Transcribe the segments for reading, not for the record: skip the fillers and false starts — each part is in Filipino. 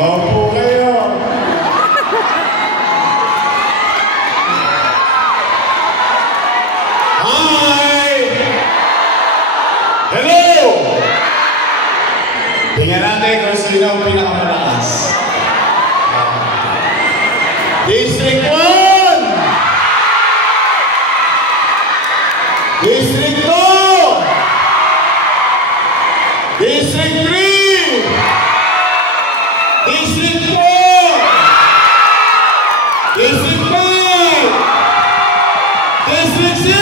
Maupo kayo. Hi! Hello! Tingnan natin kung sino ang pinakamalakas. District 1! District 2! District 3! District 4! District 5! District 6!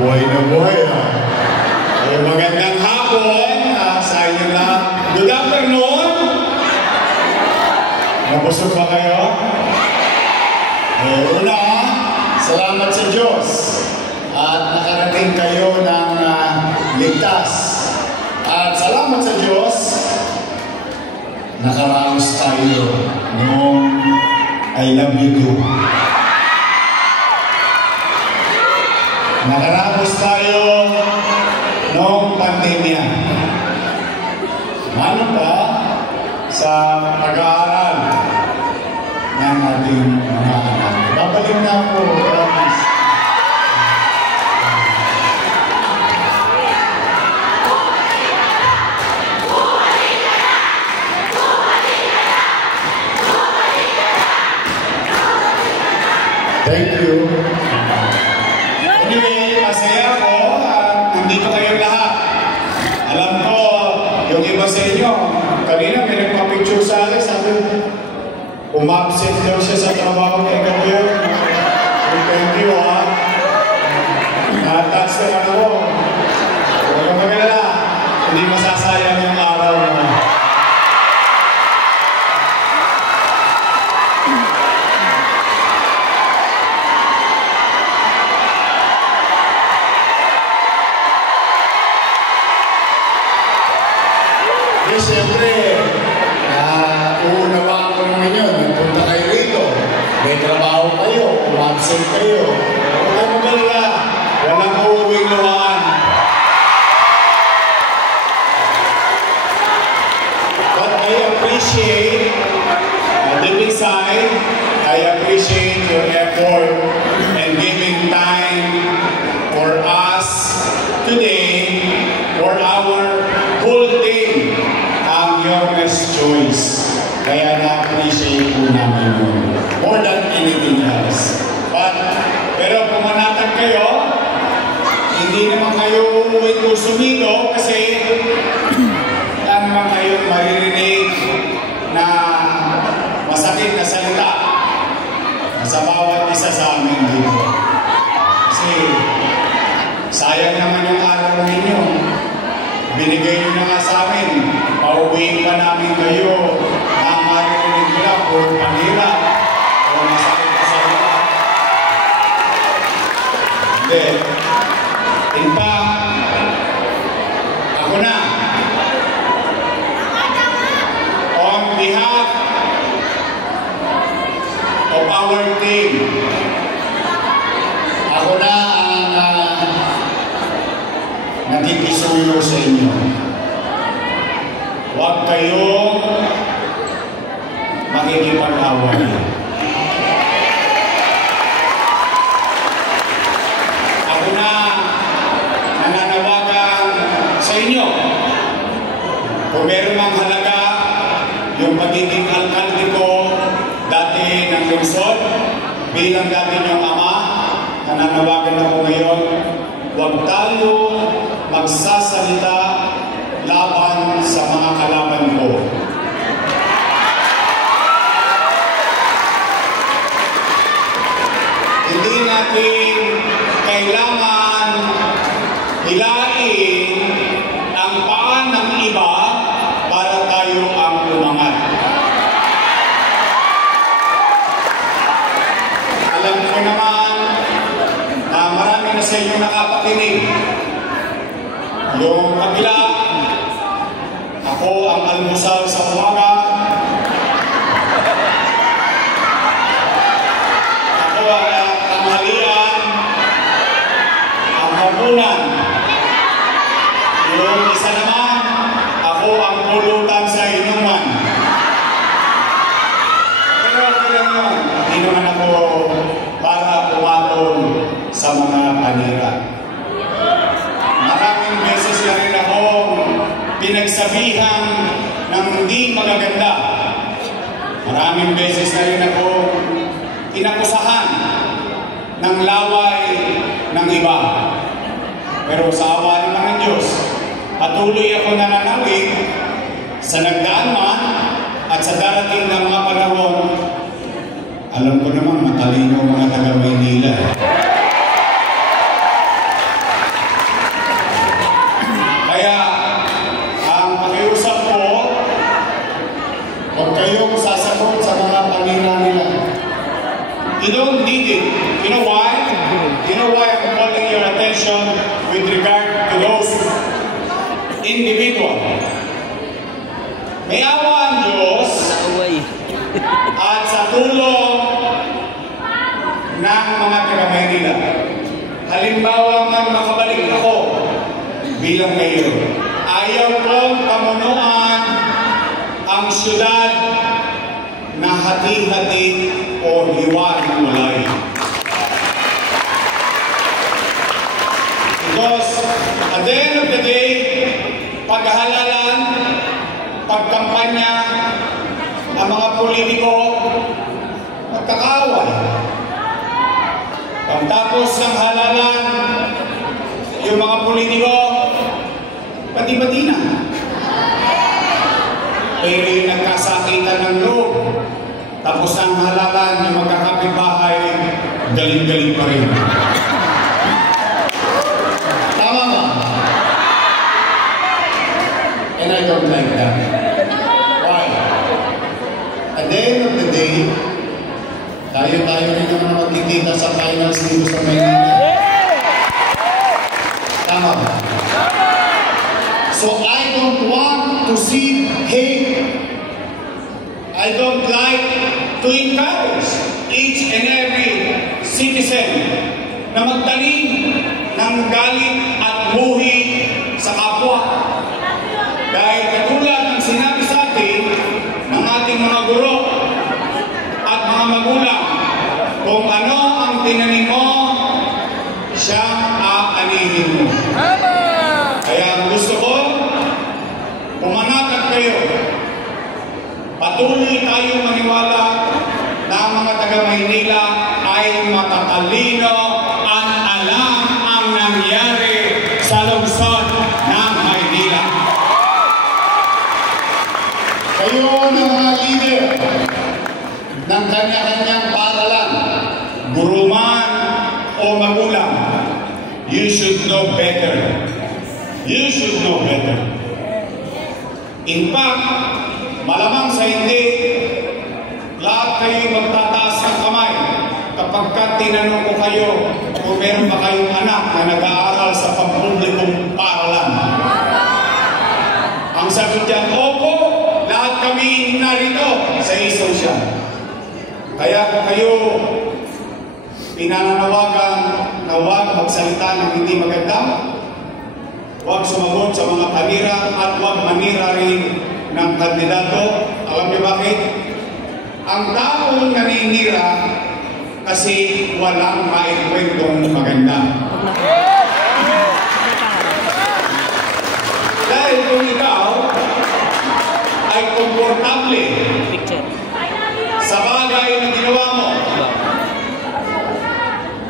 Buhay na buhay Ay, magandang hapon sa inyo lahat. Good afternoon! Nabusog ba kayo? Una, salamat sa Diyos at nakarating kayo ng ligtas. At salamat sa Diyos, nakaraos tayo noong I love you too. Nakaraos tayo noong pandemya. Ano pa sa pag-aaral ng ating mga anak. Babalik na po, promise. Thank you. Anyway, masaya ko nandito kayo lahat. Alam ko, yung iba sa inyo, kanina may nagpa-picture sa akin, sabi, umabsent daw siya sa trabaho kay Gabriel. Thank you, Na-touch na lang ako. Huwag kang magala, hindi masasayang yung araw mo. Siyempre, uunawaan ko naman yun. Nagpunta kayo rito. May trabaho kayo. Umabsent kayo. Huwag kayo magalala. Walang uuwing luhaan. But I appreciate, deep inside, I appreciate your effort and giving time for us today, for our whole team. Youngest choice. Kaya na-appreciate po namin yun. More than anything else. Pero kung manatag kayo, hindi naman kayo uuwi ko sumido kasi lang naman kayo maririnig na masakit na salita sa bawat isa sa amin dito. Kasi sayang naman yung araw ninyo. Binigay nyo na nga sa amin. Pauwiin pa namin kayo na maririnig nila kung panira o masakit na salita. Hindi. In fact, ako na. On behalf of our team, ako na ang nakikisuyo sa inyo. Huwag kayong makikipag-away. Ako na nananawagan sa inyo. Kung meron mang halaga yung pagiging alkalde ko dati ng lungsod, bilang dati niyong ama, nananawagan ako ngayon, huwag tayo magsasalita laban sa mga kalaban ko. Hindi natin kailangan hilain ang paan ng iba para tayo ang umangat. Alam ko naman na marami na sa inyo nakapakinig. Yung kabila, ako ang almusal sa umaga. Ako ang tanghali sa mga panira. Maraming beses na rin ako pinagsabihan ng hindi magaganda. Maraming beses na rin ako inakusahan ng laway ng iba. Pero sa awa naman ng Diyos, patuloy ako nananawig sa nagdaan man at sa darating na mga panahon. Alam ko naman matalino mga taga-Maynila. Kaya ang pakiusap ko, huwag kayong sasagot sa mga panira nila. You don't need it. You know why? You know why I'm calling your attention with regard to those individual? May awa ang Diyos at sa tulong ng mga taga-Maynila. Halimbawa man makabalik ako bilang mayor. Ayaw kong pamunuan ang syudad na hati-hati o hiwa-hiwalay. Because at the end of the day, paghahalalan, pagkampanya, ang mga politiko, magkakaaway. Pagtapos ng halalan, yung mga politiko, pati-pati na. Pero yung nagkasakitan ng loob, tapos ng halalan, yung magkakapitbahay, galing-galing pa rin. Tama ba? And I don't like that. Why? At the end of the day, tayo-tayo rin naman magkikita sa finals dito sa Maynila. Tama ba? So I don't want to see hate. I don't like to encourage each and every citizen na magtanim ng galit at buhi sa kapwa. Dahil katulad ng sinabi sa atin ng ating mga guro at mga magulang, kung ano ang tinanim mo, siyang aanihin mo. Kaya gusto ko, pumanatag kayo. Patuloy tayong maniwala na ang mga taga-Maynila ay matatalino at alam ang nangyari sa lungsod ng Maynila. Kayo ng mga leader ng kanya-kanyang paralan, guro man o magulang, you should know better. You should know better. In fact, malamang sa hindi, lahat kayo magtataas ng kamay kapag tinanong ko kayo kung meron ba kayong anak na nag-aaral sa pampublikong paralan. Ang sagot dyan, opo, lahat kami narito sa e-social. Kaya kung kayo pinananawagan na huwag magsalita ng hindi maganda, huwag sumagot sa mga panira at huwag manira rin ng kandidato. Alam niyo bakit? Ang taong naninira kasi walang maikwentong maganda. Dahil kung ikaw ay komportable sa bagay na ginawa mo,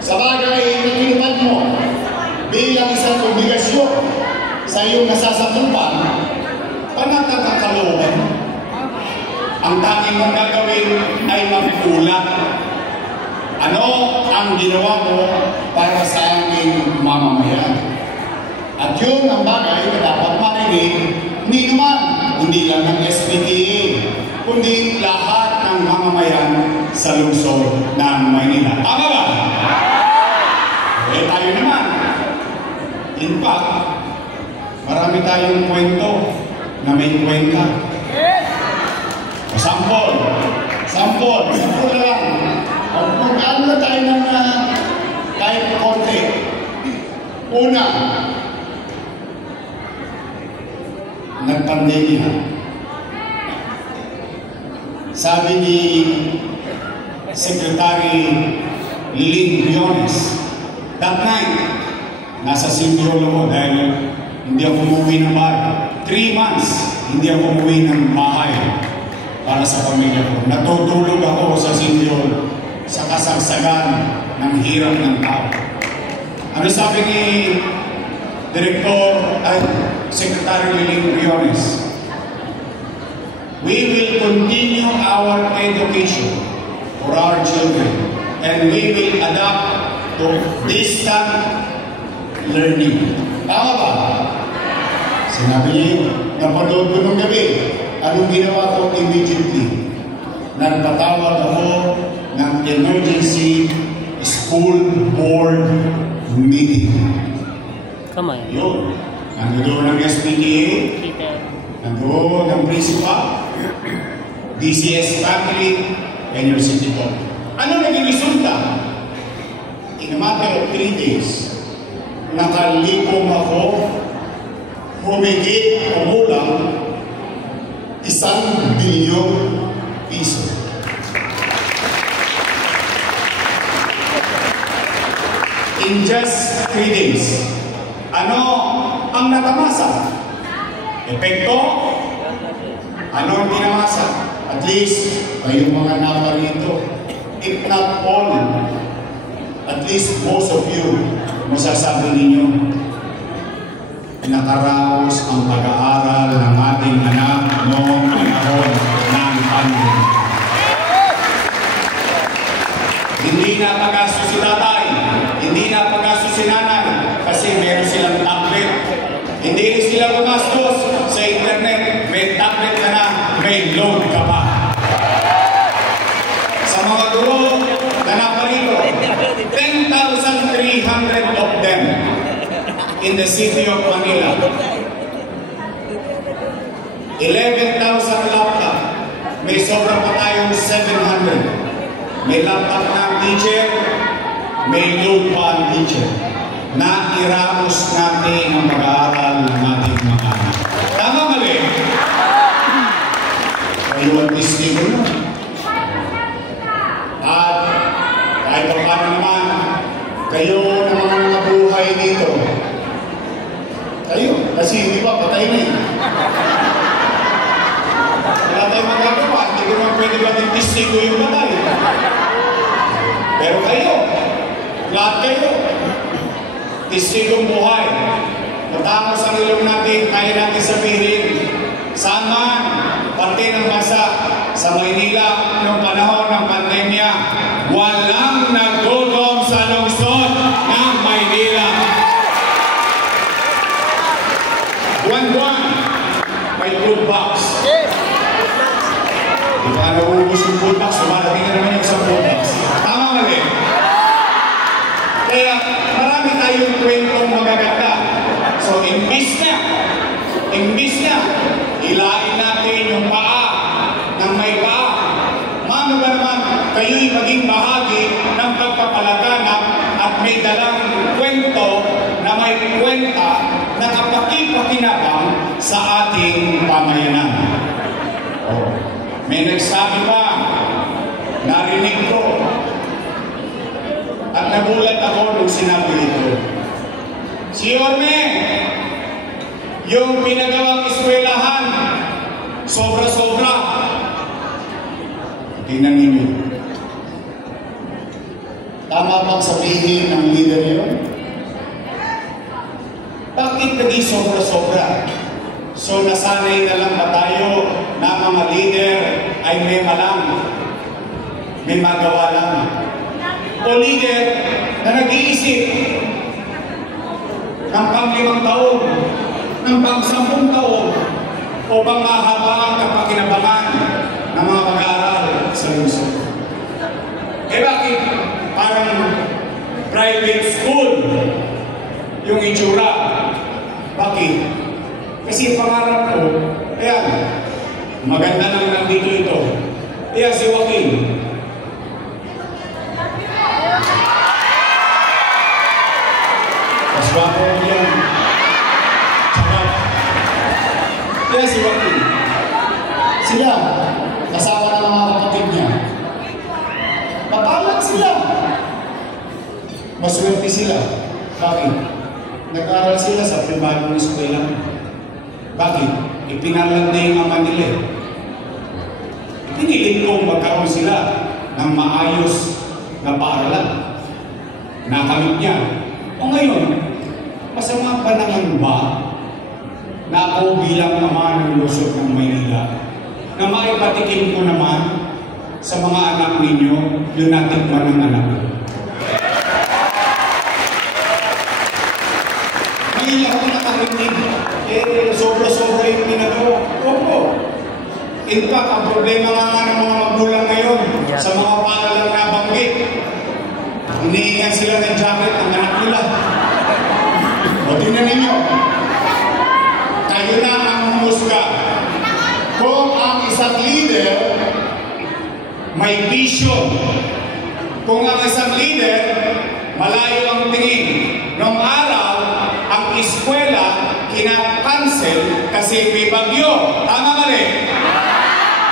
sa bagay na tinupad mo, bilang isang obligasyon sa iyong nasasakupan, panagkakakalooban. Ang tanging mong gagawin ay magkulat. Ano ang ginawa mo para sa aming mamamayan? At yun ang bagay na dapat marinig hindi naman, hindi lang ng SPTA, kundi lahat ng mamamayan sa lungsod ng Maynila. Tama ba? Eh tayo naman. In fact, marami tayong kwento na may kwenta. Sample na lang. Mag-ano na tayo ng kahit konti. Una, nagpandemya. Sabi ni Secretary Lynn Briones, That night, nasa City Hall ako dahil hindi ako umuwi ng bahay. 3 months, hindi ako umuwi ng bahay para sa pamilya ko. Natutulog ako sa City Hall sa kasagsagan ng hirap ng tao. Ano sabi ni Director at Secretary Liling Briones? We will continue our education for our children and we will adapt to distant learning. Tama ba? Sinabi niya yun. Napanood ko nung gabi. Anong ginawa ko immediately? Nagpatawag ako ng emergency school board meeting. Kamay. Yun. Nandoon ng SPTA. Nandoon ng principal. DCS family and your city hall. Ano naging resulta? In a matter of 3 days, nakalikom ako, humigit o kulang 1 bilyong piso. In just 3 days. Ano ang natamasa? Epekto? Ano ang tinamasa? At least, kayong mga naparito, if not all, at least most of you, masasabi ninyo, nakaraos ang pag-aaral ng ating anak noong panahon ng pandemya. Hindi na pag-aso si tatay, hindi na pag-aso si nanay, kasi meron silang tablet. Hindi rin sila gumastos sa internet, may tablet ka na, may load ka pa. Sa mga guro na naparito, 10,300 of them in the city of Manila. 11,000 laptop. May sobra pa tayong 700. May laptop na ang teacher, may load pa ang teacher. Na iramos natin ang pag-aaral ng ating mga anak. Tama mali? Kayo ang testigo na. At kahit pa paano naman, kayo na mga nabuhay dito. Kayo, kasi hindi ba, patay na eh. Wala tayong magagawa, hindi ko naman pwede ba ng testigo yung patay. Pero kayo, lahat kayo, testigong buhay. Matapos ang ilong natin, kaya natin sabihin, saan man, parte ng bansa, sa Maynila, noong panahon ng pandemya, walang nagdudong sa lungsod ng Maynila. Buwan-buwan, may food box. Di ba nauubos yung food box? Sumarating na naman yung isang food box. Tama mali? Kaya marami tayong kwentong magaganda. So, imbis na, ilain natin yung paa ng may paa. Mano ba naman, kayo'y maging bahagi ng pagpapalaganap at may dalang kwento na may kwenta na kapaki-pakinabang sa ating pamayanan. Oh. May nagsabi pa, narinig ko, at nagulat ako nung sinabi ito. Si Orme, yung pinagawang eskwelahan, sobra-sobra. Tingnan ninyo. Tama bang sabihin ng leader yun? Bakit naging sobra-sobra? So nasanay na lang ba tayo na mga leader ay may malang, may magawa lang? O leader na nag-iisip ng pang-5 taon, ng pang-10 taon, o bang mahaba ang kapakinabangan ng mga mag-aaral sa lungsod? Eh bakit parang private school yung itsura? Bakit? Kasi pangarap ko, ayan, maganda lang nandito ito. Ayan si Joaquin. Maswapo ko yan. Sarap. Ayan si Joaquin. Sila, kasama ng mga kapatid niya. Papalag sila. Maswerte sila. Bakit? Nag-aral sila sa pribadong eskwela. Bakit? Ipinalag na yung ama nila. Pinilit kong magkaroon sila ng maayos na paaralan. Nakamit niya. O ngayon, masama pa naman ba na ako bilang ama ng lungsod ng Maynila na maipatikim ko naman sa mga anak ninyo yung natikman ng anak ko? Hindi ako nakarinig. Sobra-sobra yung ginagawa. Opo. In fact, ang problema nga ng mga magulang ngayon sa mga paaralang nabanggit, hinihingan sila ng jacket ng anak nila. O tingnan ninyo, kayo na ang humusga. Kung ang isang leader may vision, kung ang isang leader malayo ang tingin, noong araw, ang eskwela kinakancel kasi may bagyo. Tama ba rin?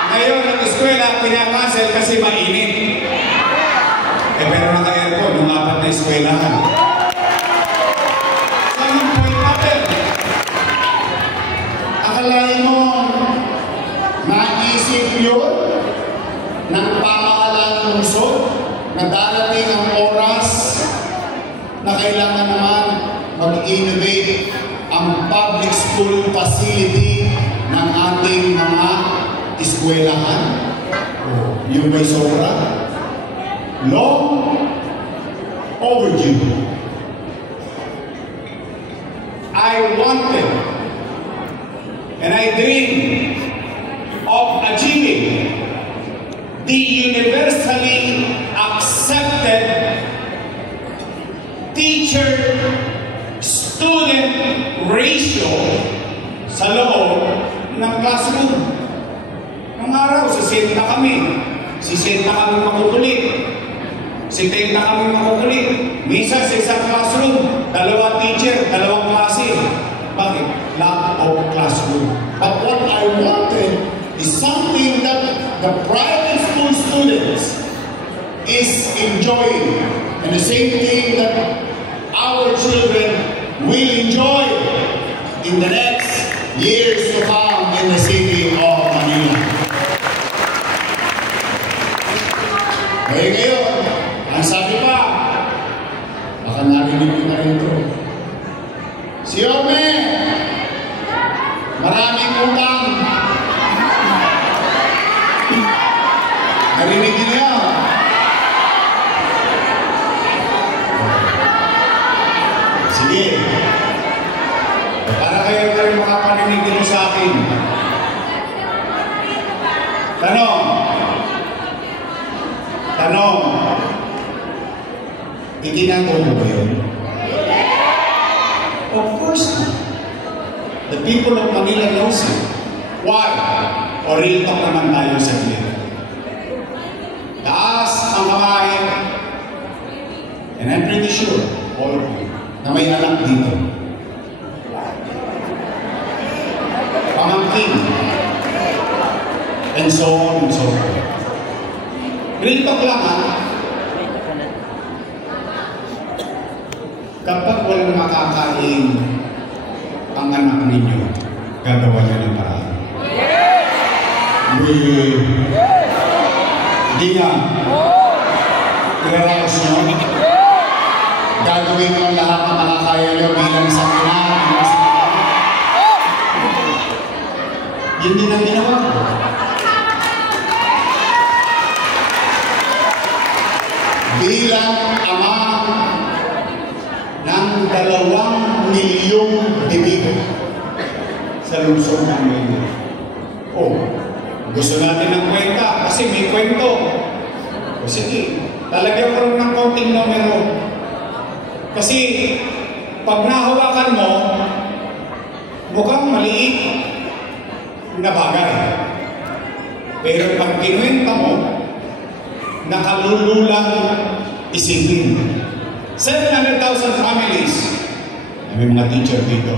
Ngayon, ang eskwela kinakancel kasi mainit. Pero naka-aircon, yung apat na eskwelahan. So, yung point natin, akalain mo, naisip yun ng pamahalaan ng lungsod na darating ang oras na kailangan naman mag-innovate ang public school facility ng ating mga eskwelahan. Yung may sobra. Long overdue. I wanted and I dreamed of achieving the universally accepted teacher-student ratio sa loob ng classroom. Nung araw, 60 kami. 60 kami makukulit. 70 kami makukulit. Minsan sa isang classroom, 2 teacher, 2 klase. Bakit? Lack of classroom. But what I wanted is something that the private school students is enjoying. And the same thing that our children will enjoy in the next years to come in the city of Manila. Kaya ngayon, ang sabi pa, baka narinig ko na rin ito. Si Ome, maraming utang. Narinig niyo yan. Sige. Para kayo na rin makapaninig dito sa akin. Tanong. Itinatong mo ba yun? Of course not. The people of Manila knows it. Why? O real talk naman tayo sa inyo. Taas ang kamay. And I'm pretty sure, all of you, na may anak dito. Pamangkin. And so on and so forth. Real talk lang ha. Kapag walang makakain ang anak ninyo, gagawa niya ng paraan. Hindi nga. Pinaraos nyo. Gagawin nyo ang lahat na makakaya nyo bilang isang ina. Yun din ang ginawa ko. Bilang ama ng 2 milyong bibig sa lungsod ng Maynila. Gusto natin ng kwenta kasi may kwento. O sige, talagyan ko rin ng konting numero. Kasi pag nahawakan mo, mukhang maliit na bagay. Pero pag kinuwenta mo, nakalululang isipin. 700,000 families. May mga teacher dito.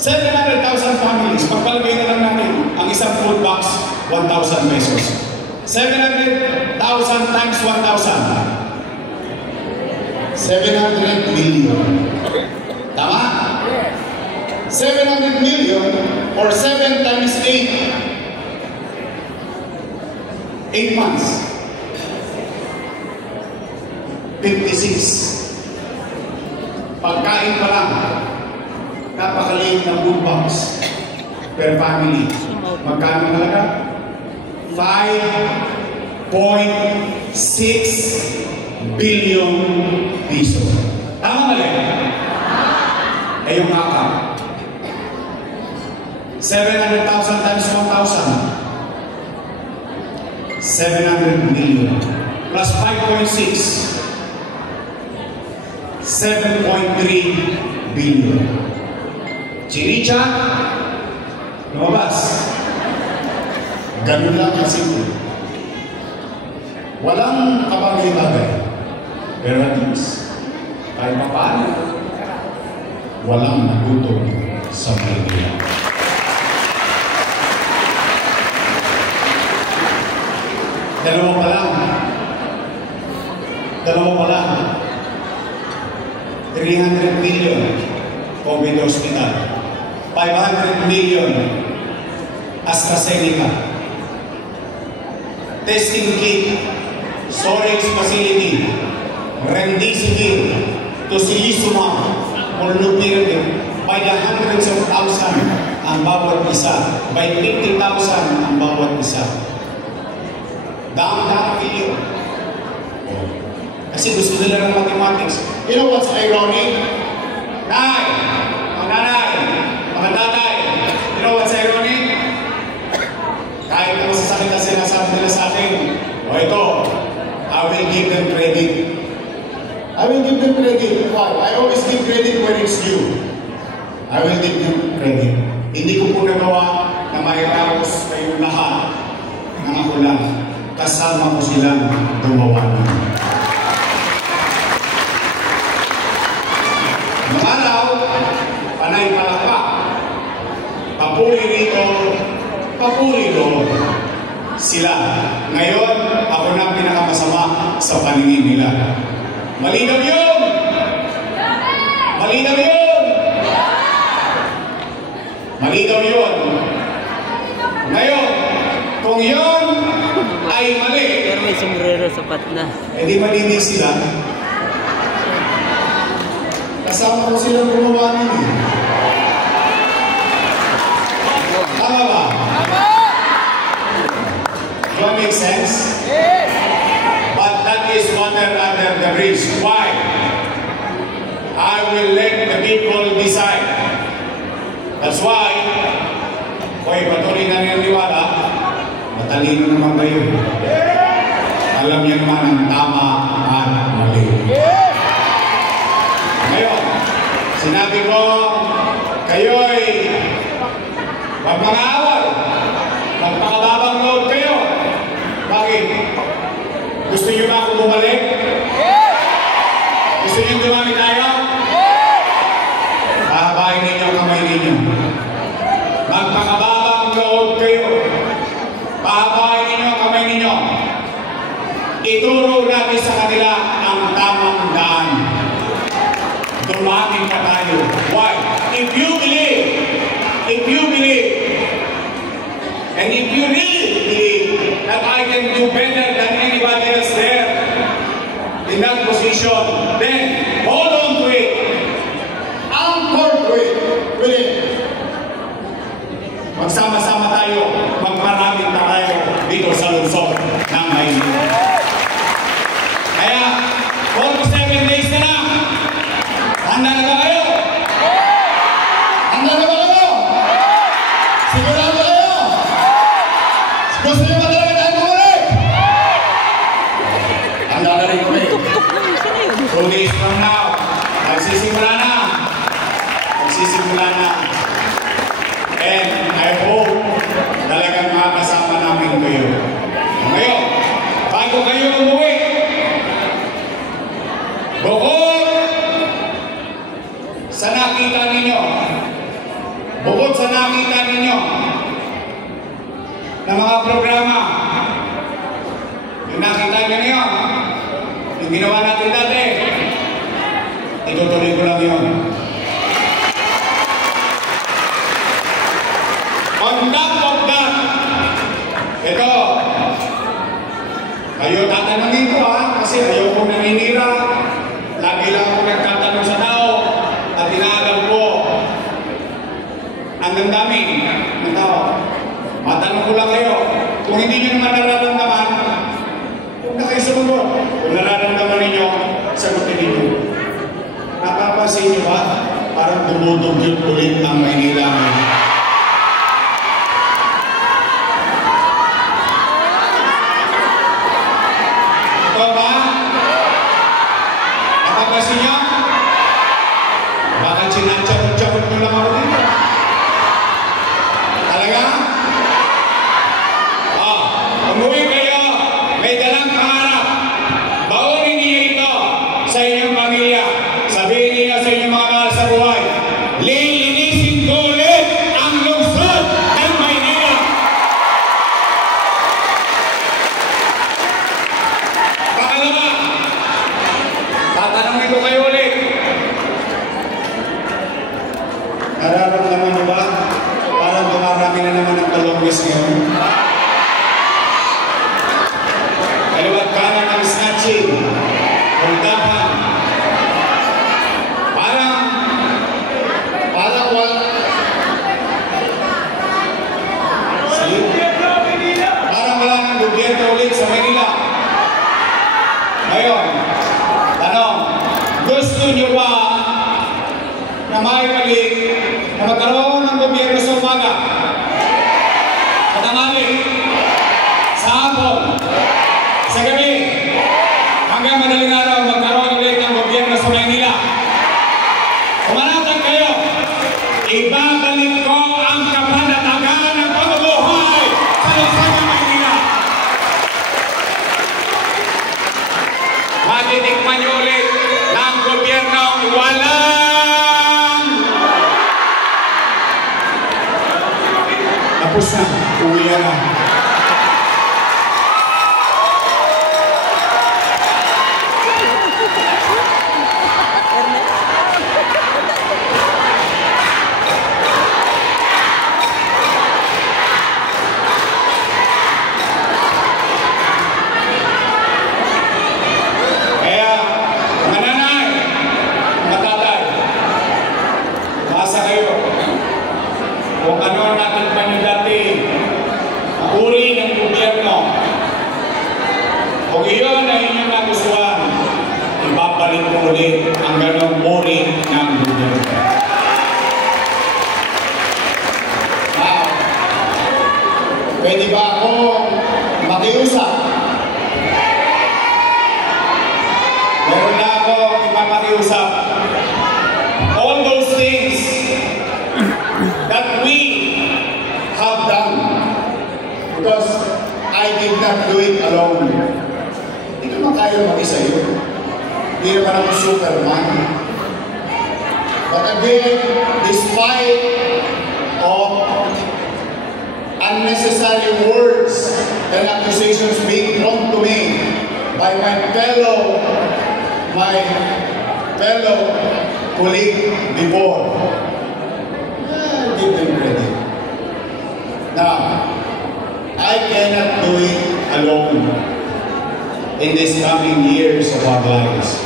700,000 families. Pagpalagay na lang natin, ang isang food box, 1,000 pesos. 700,000 times 1,000. 50 700 million. Tama? 700 million or 7 times 8. 8 months. 56. Pagkain pa lang. Napakaliit na food box per family. Magkano talaga? 5.6 billion piso. Tama mali? Eh yung kaka. 700,000 times 1,000. 700 million. Plus 5.6. 7.3 billion. Chiricha, lumabas. Ganun lang kasimple. Walang kabagay-bagay. Pero at least, kahit pa paano, walang nagutom sa Maynila. Dalawa pa lang. 300 million COVID hospital. 500 million AstraZeneca. Testing kit, storage facility, remdesivir, tocilizumab, molnupiravir, by the hundreds of thousands ang bawat isa, by 50,000 ang bawat isa. Daan-daan million. Kasi gusto nila ng mathematics. You know what's ironic? Nay! Mga nanay! Mga tatay! You know what's ironic? Kahit na masasakit na sinasabi nila sa akin, o ito, I will give them credit. I will give them credit. Why? I always give credit where it's due. I will give them credit. Hindi ko po nagawa na mairaos kayong lahat ng ako lang. Kasama ko silang gumawa nun. Noong araw, panay palakpak. Papuri rito, papuri doon. Sila. Ngayon, ako na pinakamasama sa paningin nila. Malinaw yun! Malinaw yun! Malinaw yun! Ngayon, kung yun ay mali, pero may sombrero sapat na. eh di malinis sila. Kasama ko silang gumawa nila. Tama ba? Does that make sense? Yes! But that is water under the bridge. Why? I will let the people decide. That's why, kung patuloy na niniwala, matalino naman kayo. Alam niyo naman ang tama at mali. Ngayon, sinabi ko, kayo'y magmang-aawal, magpakababang loob kayo. Bakit? Gusto niyo ba akong bumalik? Gusto niyo dumami tayo? Pahabain ninyo ang kamay ninyo. Magpakababang loob kayo. Pahabain ninyo ang kamay ninyo. Ituro natin sa kanila ang tamang daan. Dumami pa tayo. Why? If you believe, and if you really believe that I can do better than anybody else there in that position, then hold on to it. Anchor to it. Really. Magsama-sama tayo, magmaraming tayo dito sa lungsod ng Maynila. Kaya, 47 days na lang. Handa na ba kayo? Handa na ba kayo? Sigurado kayo? Gusto niyo ba talaga tayo bumalik? Handa na rin kami. 2 days from now, magsisimula na. And I hope talagang makakasama namin kayo. Ngayon, bago kayo umuwi, bukod sa nakita ninyo na mga programa, yung nakita ninyo, yung ginawa natin dati, itutuloy ko lang yun. On top of that, ito, kayo tatanungin ko ha, kasi ayaw kong naninira. Lagi lang ako nagtatanong sa tao at inaalam ko ang dami ng tao. Matanong ko lang kayo, kung hindi nyo naman nararamdaman, huwag na kayo sumunod. Kung nararamdaman ninyo, sagutin ninyo. Napapansin nyo ba? Parang dumudugyot ulit ang Maynila. Ito ba? Napapansin nyo? Bakit sinachakot-chakot nyo lang ako dito? Talaga? Umuwi kayo, may dalang pangarap. Baunin niyo ito sa inyong pamilya. Sabihin niyo sa inyong mga mahal sa buhay, lilinisin ko ulit ang lungsod ng Maynila. Pangalawa, tatanungin ko kayo ulit. Nararamdaman mo ba? Parang dumarami na naman ang kalongges ngayon. Kaliwat kanan ang snatching, puntahan. Parang wala. Parang wala ng gobyerno ulit sa Manila. Ngayon, tanong, gusto nyo ba na maibalik na magkaroon ng gobyerno sa umaga? Sa tanghali? Sa hapon? Sa gabi, hanggang madaling araw magkaroon ulit ng gobyerno sa Maynila. Kumanatag kayo, ibabalik ko ang kapanatagan ng pamumuhay sa lungsod ng Maynila. Matitikman niyo ulit ng gobyerno walang. Tapos na, uwi na. Kung ano ang natin pa nyo dati, uri ng gobyerno. Kung iyon ay inyong nagustuhan, ibabalik ko ulit ang ganong uri ng gobyerno. Pwede ba ako makiusap? Meron na ako ipapakiusap. All those things that we have done, because I did not do it alone. Hindi naman kaya mag-isa yun. Hindi naman ako Superman. But again, despite of unnecessary words and accusations being thrown to me by my fellow colleague before, give them credit. Now, I cannot do it alone in these coming years of our lives.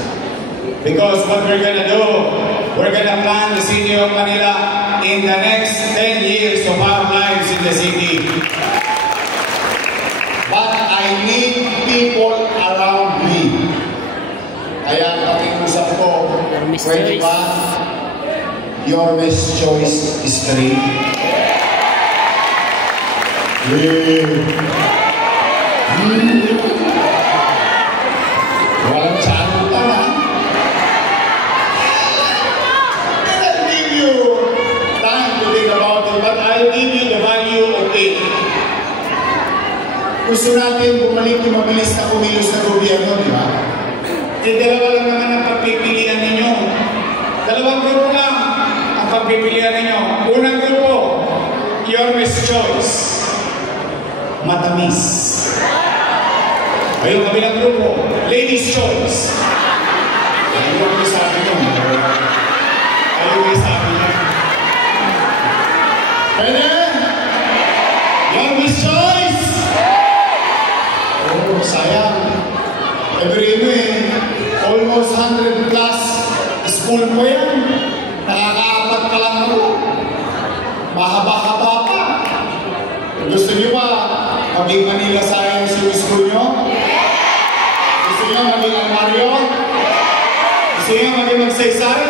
Because what we're gonna do, we're gonna plan the city of Manila in the next 10 years of our lives in the city. But I need people around me. Kaya pakikusap ko, pwede ba? Your best choice is 3. Walang channel pa na. I'll give you time to think about it, but I'll give you the value of it. Gusto natin bumalik yung mabilis na kumilos na gobyerno, di ba? Eh, dalawa lang naman ang pagpipilian ninyo. Dalawang grupo lang ang pagpipilian ninyo. Unang grupo, your best choice. Matamis. Ayun, kabilang grupo, ladies' choice. Ayun, sabi nyo, 600 plus school po yan. Nakakaapat ka lang ako. Mahaba-haba pa. Gusto niyo ba maging Manila Science yung school nyo? Gusto niyo maging Almario? Gusto niyo maging Magsaysay?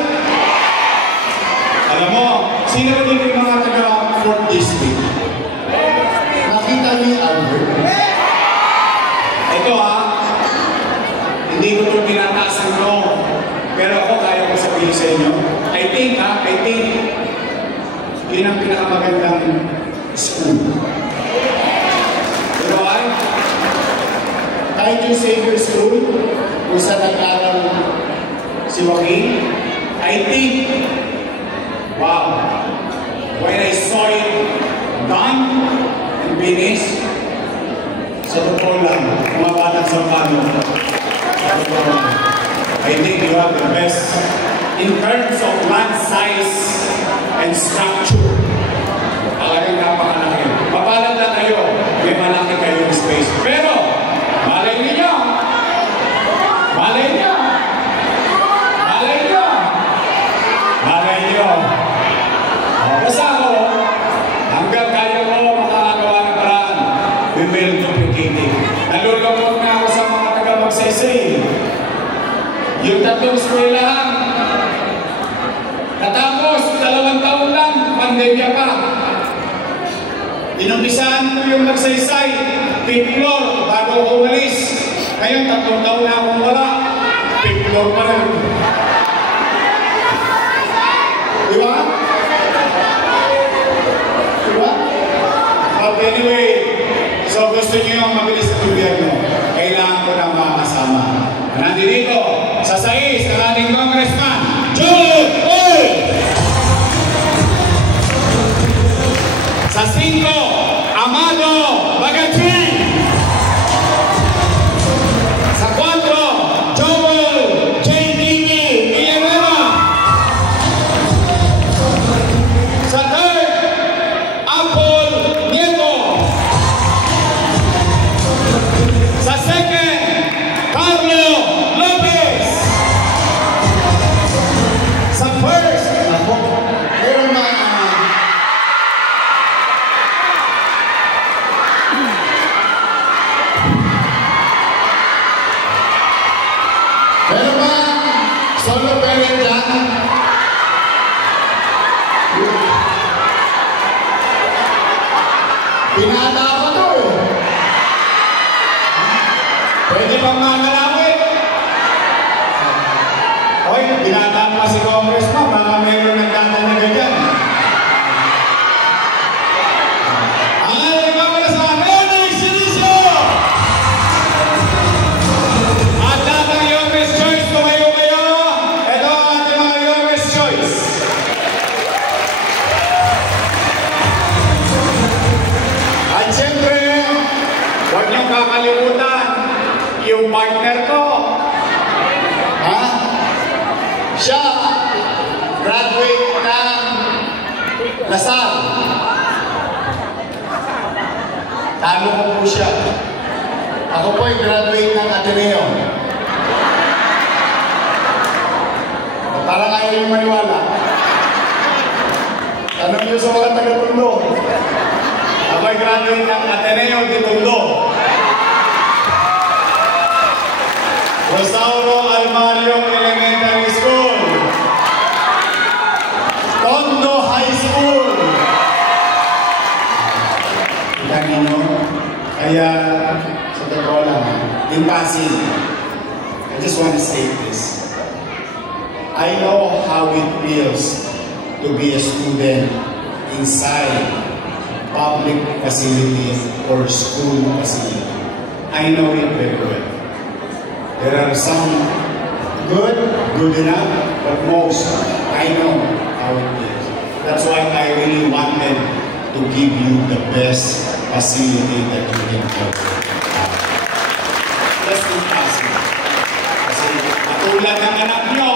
Alam mo, sino ba din yung mga taga 4th District? Nakita niyo yung Albert? Ito hindi ko ito pinataas ng loob. Pero ako kaya ko sabihin sa inyo, I think, yun ang pinakamagandang school. Pero kahit yung Savior School, kung saan nag-aral si Joaquin, I think, wow, when I saw it done and finished, sa totoo lang, mga batang sa pano, I think you have the best in terms of land size and structure. Talagang napakalaki. Mapalad na kayo, may malaki kayong space. Pero, malay niyo, basta ako, hanggang kaya ko makakagawa ng paraan, we will duplicate it. Nalulungkot na ako sa mga taga-Magsaysay. Yung 3 eskwelahan, natapos, 2 taon lang, pandemya pa. Inumpisahan ko yung Magsaysay, 5th floor, bago ako umalis. Ngayon, 3 taon na akong wala, 5th floor pa rin. Di ba? But anyway, so gusto niyo yung mabilis na gobyerno, kailangan ko ng mga kasama. Nandito, sa 6, ang ating congressman, Jude Uy! Sa 5, Amado Bagatin! Sa 4, Joel J.D.B. Villanueva! Sa 3rd, Apple Nieto! Sa 2nd, Carlo Lopez! Sa 1st, ako, meron mga solo parent dyan? Pinata ako to Pwede pang mangalawin. Oy, pinata pa si Congressman, baka meron nagtatanaga dyan. Ang ating Congressman, Leonard Sinicio! At datang Youngest Choice, tumayo kayo. Ito ang ating mga Youngest Choice. At siyempre, huwag niyong kakalimutan yung partner ko. Siya, graduate ng Lasal. Talo ko po siya. Ako po ay graduate ng Ateneo. Parang ayaw yung maniwala. Tanong niyo sa mga taga-Tondo. Ako ay graduate ng Ateneo de Tondo. Rosauro Almario Elementary School. Tondo High School. Ilan ninyo? Kaya, sa totoo lang, in passing, I just want to say this. I know how it feels to be a student inside public facility or school facility. I know it very well. There are some good enough, but most, I know how it is. That's why I really wanted to give you the best facility that you can have. Just in passing. Kasi katulad ng anak nyo,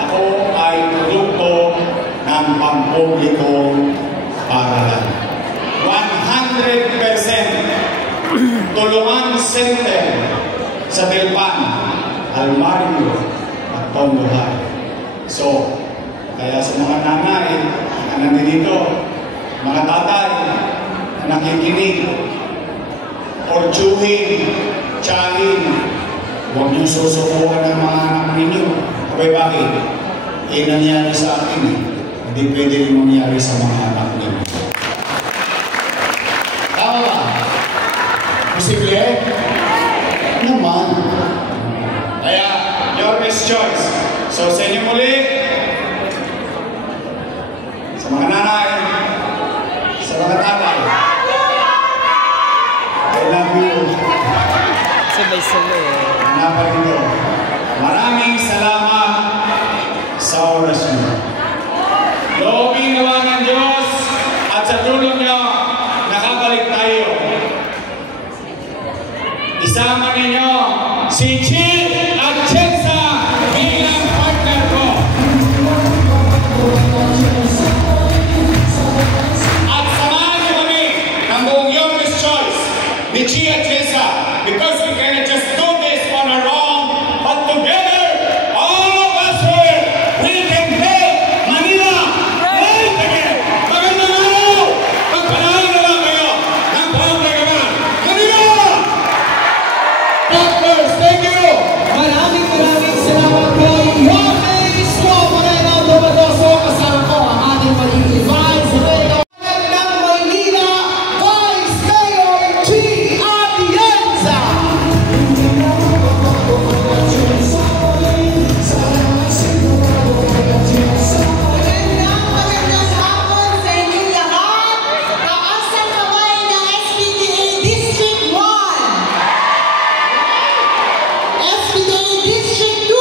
ako ay produkto ng pampublikong paralan. 100% tulungan center sa Telpan, Almario, tombohay. So, kaya sa mga nanay na nandito, mga tatay na nakikinig, orjuhin, tiyahin, huwag niyo susukuhan ng mga anak ninyo. Okay, bakit? Nangyari sa akin eh. Hindi pwede rin mangyari sa mga anak ninyo. Tama ba? Posible? Naman. Kaya, your best choice. So, sa inyo muli, sa mga nanay, sa mga tatay, I love you. Sabay-sabay. Hanapan ito. Maraming salamat sa oras niyo. Loobin naman ng Diyos at sa tulong niyo, nakabalik tayo. Isama ninyo si Chi at Chensa bilang partner ko. At samahan niyo kami ng buong Youngest Choice ni Chi at Chensa, because we cannot just do this on our own, but together, all of us here, we can build Manila right again. Magandang araw! Magpanahon na lang kayo ng buong Pagkaman. Manila! Doctors, thank you! Maraming salamat po. Joaquin Isko, Moreno, Domadoso, kasama ko ang ating magiging vice mayor ng Maynila, Vice Mayor G. Atienza. Magandang hapon sa inyong lahat. Taas ang kamay ng SPDA District 1. SPDA District 2.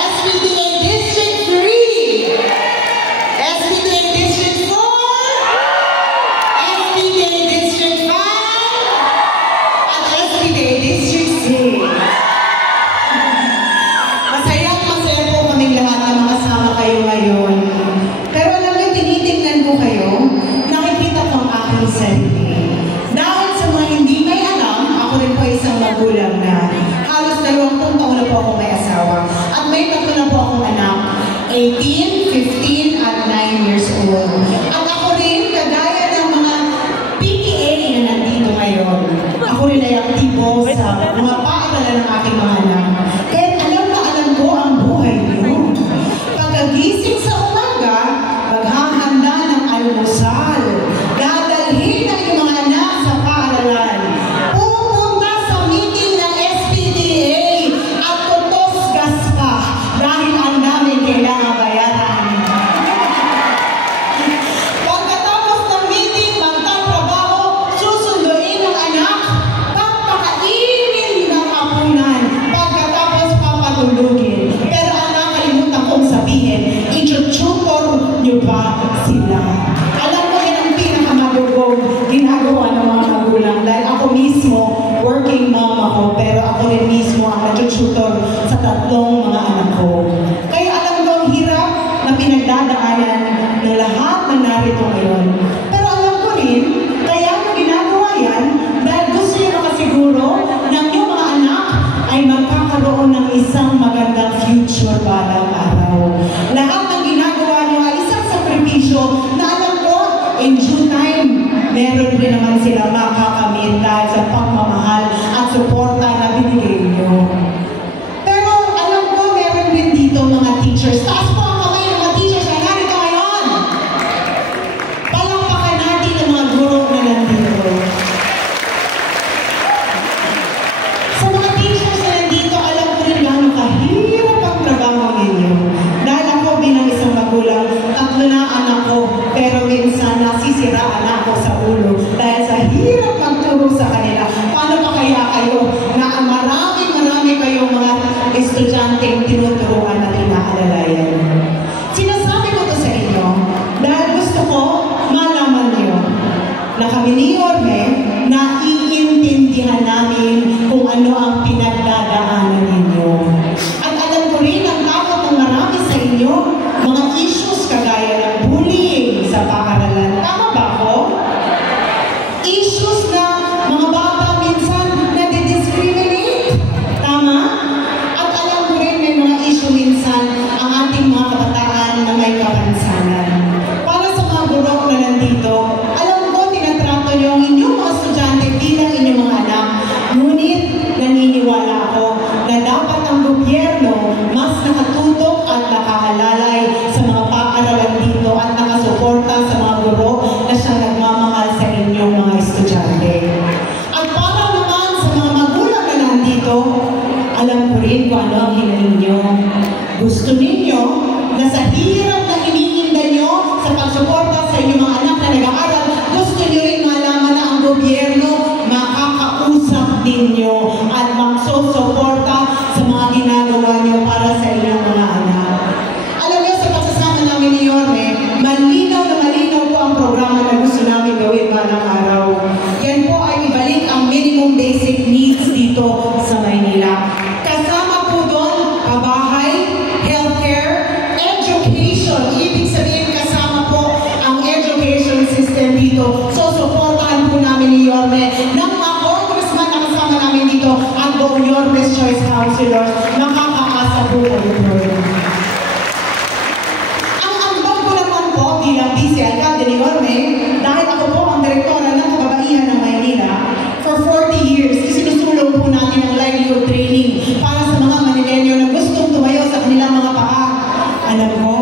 SPDA District 3. SPDA District 4. SPDA District 5. At SPDA District 6. Masaya po kaming lahat na makasama kayo ngayon. Pero alam niyo, tinitingnan ko kayo, nakikita ko ang aking sarili. Dahil sa mga hindi may alam, ako rin po isang magulang na halos 20 taon na po ako may asawa. At may tatlo na po akong anak, 18, 15, at 9 years old. At ako rin, kagaya ng mga PTA na nandito ngayon, ako rin ay aktibo sa mga paaralan ng aking mga anak. Kaya alam na alam ko ang buhay niyo. Pagkagising sa umaga, maghahanda ng almusal. Dadalhin ang iyong mga anak sa paaralan. Pupunta sa meeting ng SPDA at tutosgas pa dahil ang dami kailangan bayaran. Pagkatapos ng meeting, magtatrabaho, susunduin ng anak, papakainin ng hapunan, pagkatapos papatulugin. Pero ang nakalimutan kong sabihin, i-tutor niyo ba sila? Alam mo, yan ang pinakamagugong ginagawa ng mga magulang dahil ako mismo, working mom ako, pero ako rin mismo ang nag-tutor sa tatlong mga anak ko. Kaya alam ko ang hirap na pinagdadaanan ng lahat na narito ngayon. Pero alam ko rin, kaya ko ginagawa yan dahil gusto niyo makasiguro na yung mga anak ay magkakaroon ng isang magandang future balang araw. Lahat ng ginagawa niyo ay isang sakripisyo na alam ko, in due time, meron rin naman silang makakamit dahil sa pagmamahal at suporta na binigay niyo. Pero alam ko, meron din dito mga teachers. Taas po ang kamay ng mga teachers na narito ngayon. Palakpakan natin ang mga guro na nandito. Sa mga teachers na nandito, alam ko rin gano'ng kahirap ang trabaho ninyo. Dahil ako bilang isang magulang, tatlo na anak ko, pero minsan nasisiraan ako sa ulo dahil sa hirap magturo sa kanila. Paano pa kaya kayo na marami kayong mga estudyanteng tinuturuan at inaalalayan? Sinasabi ko to sa inyo dahil gusto ko malaman niyo na kami ni Jorge na iintindihan namin kung ano ang pinagdadaanan ninyo. At alam ko rin ang takot ng marami sa inyo, mga issues kagaya ng bullying sa paaralan. Tama ba ako? Issues na mga bata minsan nade-discriminate. Tama? At alam ko rin Gusto ninyo na sa hirap na iniinda nyo sa pagsuporta sa inyong mga anak na nag-aaral, gusto nyo rin malaman na ang gobyerno makakausap ninyo at magsusuporta sa mga ginagawa nyo para sa inyong mga anak. Alam nyo, sa pagsasama namin ni Yorme, malinaw na malinaw po ang programa na gusto namin gawin balang araw. Yan po ay ibalik ang minimum basic needs dito sa Maynila. Kasama po doon, pabahay, healthcare, education. Ibig sabihin kasama po ang education system dito. So, supportahan po namin ni Yorme ng mga congressman na kasama namin dito at buong Yorme's Choice Councilors. Makakaasa po kayo po. Ang ambag ko naman po bilang Vice Alcalde ni Yorme, dahil ako po ang direktora ng kababaihan ng Maynila, for 40 years, isinusulong po natin ang livelihood training para sa mga Manilenyo na gustong tumayo sa kanilang mga paa. Alam mo,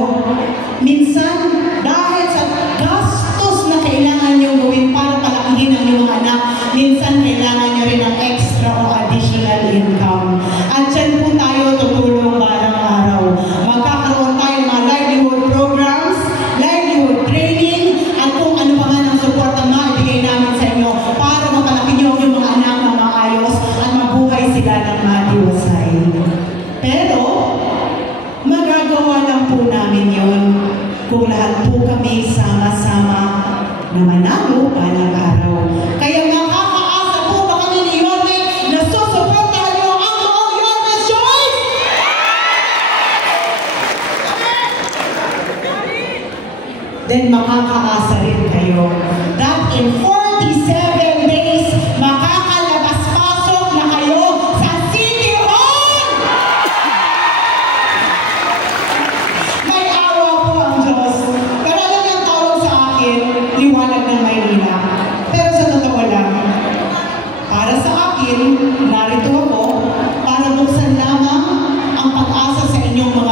minsan, dahil sa gastos na kailangan nyo gawin para palakihin ang inyong anak, minsan kailangan nyo rin ng extra o additional income. At dyan po tayo tutulong balang araw. Magkakaroon tayo ng mga livelihood programs, livelihood training, at kung ano pa man ang support na maibigay namin sa inyo para mapalaki nyo yung mga anak na maayos at mabuhay sila ng matiwasay. Pero, magagawa lang po namin yun kung lahat po kami sama-sama na manalo balang araw. Kaya makakaasa po ba kami ni Yorme na susuportahan nyo ang buong Yorme's Choice? Then makakaasa rin kayo that in 47 days, makakalabas-pasok na kayo sa City Hall! May awa po ang Diyos. Pero alam niyo ang tawag sa akin, liwanag ng Maynila. Pero sa totoo lang, para sa akin, narito ako para buksan lamang ang pag-asa sa inyong mga